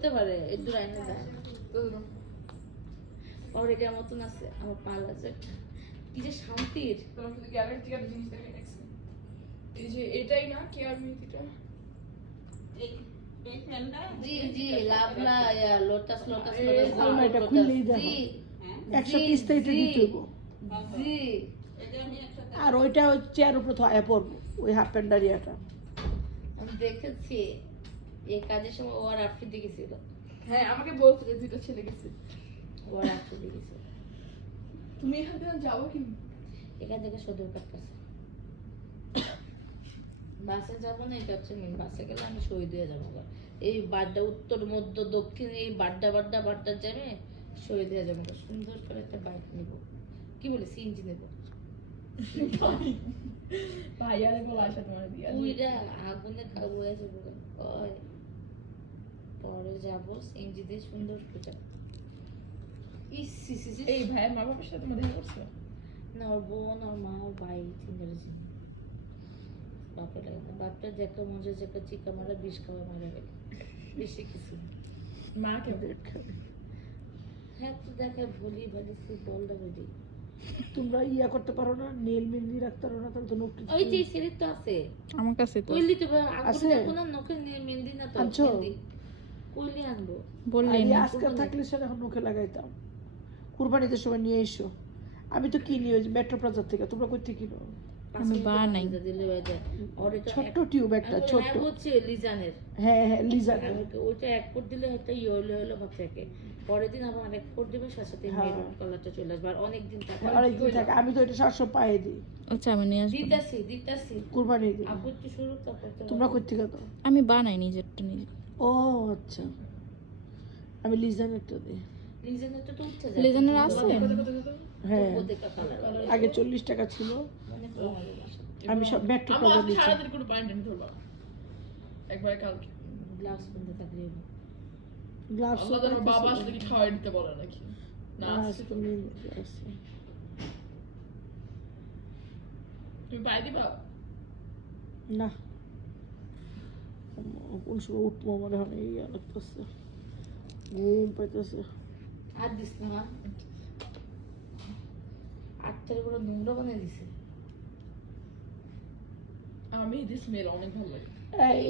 হতে পারে একটু রাইনে যায় অরেগার মতন আছে আমার পাল আছে কি যে শান্তির তোমার সাথে গ্যালারি থেকে একটা জিনিস দেখে গেছি এই যে এটাই না কেয়ার মিউজিকটা জি জি লাভলা লোটাস লোটাস আলমারিটা খুললেই দেখো জি 130 টা এটা দিতে হইব জি আর ওইটা ওই চেয়ার উপরে থায়া পড়বো ওই হাফ প্যান্ডারিয়াটা আমি দেখেছি এই কাজের সময় ও আর আটকে গেছিল হ্যাঁ আমাকে বলতো যে দুটো ছেলে গেছে ও আর আটকে গেছিল তুমি এখান থেকে যাবো কি এখান থেকে সদর কাটতেছে বাসে যাবো না এটা হচ্ছে মেন বাসে গেলে আমি শহীদ হয়ে যাবো এই বাড্ডা উত্তর মধ্য দক্ষিণ এই বাড্ডা যাবে শহীদ হয়ে যাবো সুন্দর করে একটা বাইক নিব কি বলে সিএনজি নেব ভাইয়ারে বলা আসা তোমার দিয়া উইরা আগুনে খাবো আছে বলে ওই পরে যাবো সিএনজি দিয়ে সুন্দর করে ইস এই ভাইয়ের মা বাবার সাথে তোমার দেখা করছো না ওর বোন ওর মা ওর ভাই তিনজনের জন্য বাপের লাগে না বাপটা দেখা মজা দেখা চিকা মারা বিষ খাওয়া মারা গেল বেশি কিছু মা কে হ্যাঁ তো দেখে ভুলি ভালি ফুটবলটা বুঝি তোমরা ইয়া করতে পারো না নেল মেহেন্দি রাখতে পারো না তাহলে তো নখ ওই যে সেরির তো আছে আমার কাছে তো কইলি তো আগুন আছে? দেখো না নখে মেহেন্দি না তো আনছো? মেহেন্দি কইলি আনবো বললেন না। আজকে থাকলে সেটা এখন নখে লাগাইতাম কুরবানিতে সময় নিয়ে এসো আমি তো কিনি ওই মেট্রো প্লাজার থেকে তোমরা কই থেকে কিনো আমি বানাই। দিলে হয়ে যায় আর এটা ছোট্ট টিউব একটা ছোট্ট হচ্ছে লিজানের হ্যাঁ হ্যাঁ লিজার ওইটা এক ফুট দিলে হয়তো ইয়েলো ভাব থাকে পরের দিন আবার আরেক ফুট দিবে সাথে সাথে হ্যাঁ। মেরুন কালারটা চলে আসবে আর অনেক দিন থাকে অনেকদিন থাকে আমি তো এটা 700 পায়ে দিই আচ্ছা আমি নিয়ে আসবো। দিতাছি কুরবানি দিই আপু একটু শুরু তো করতে তোমরা কই থেকে দাও আমি বানাই নিজেরটা নিজে। ও আচ্ছা আমি লিজানেরটা দিই লিজেনের তো উঠছে যায় লেজানের আছে? হ্যাঁ দেখা কালার আগে 40 টাকা ছিল মানে তো আমাদের বাসা আমি সব মেট্রো আমার প্লাজা দিচ্ছি সারাদিন কোনো পয়েন্ট আমি ধরলাম একবার কালকে গ্লাভস কিনতে থাকলে গ্লাভস আল্লাহ আমার বাবা আসলে কি খাওয়াই দিতে বলে নাকি না আজকে তো তুমি পাই দিবা না কোন সময় উঠবো মনে হয় এই লাগতেছে ঘুম পাইতেছে আর দিস না আটটার করে নোংরা বানিয়ে দিছে আমি দিস মেল অনেক ভালো লাগে এই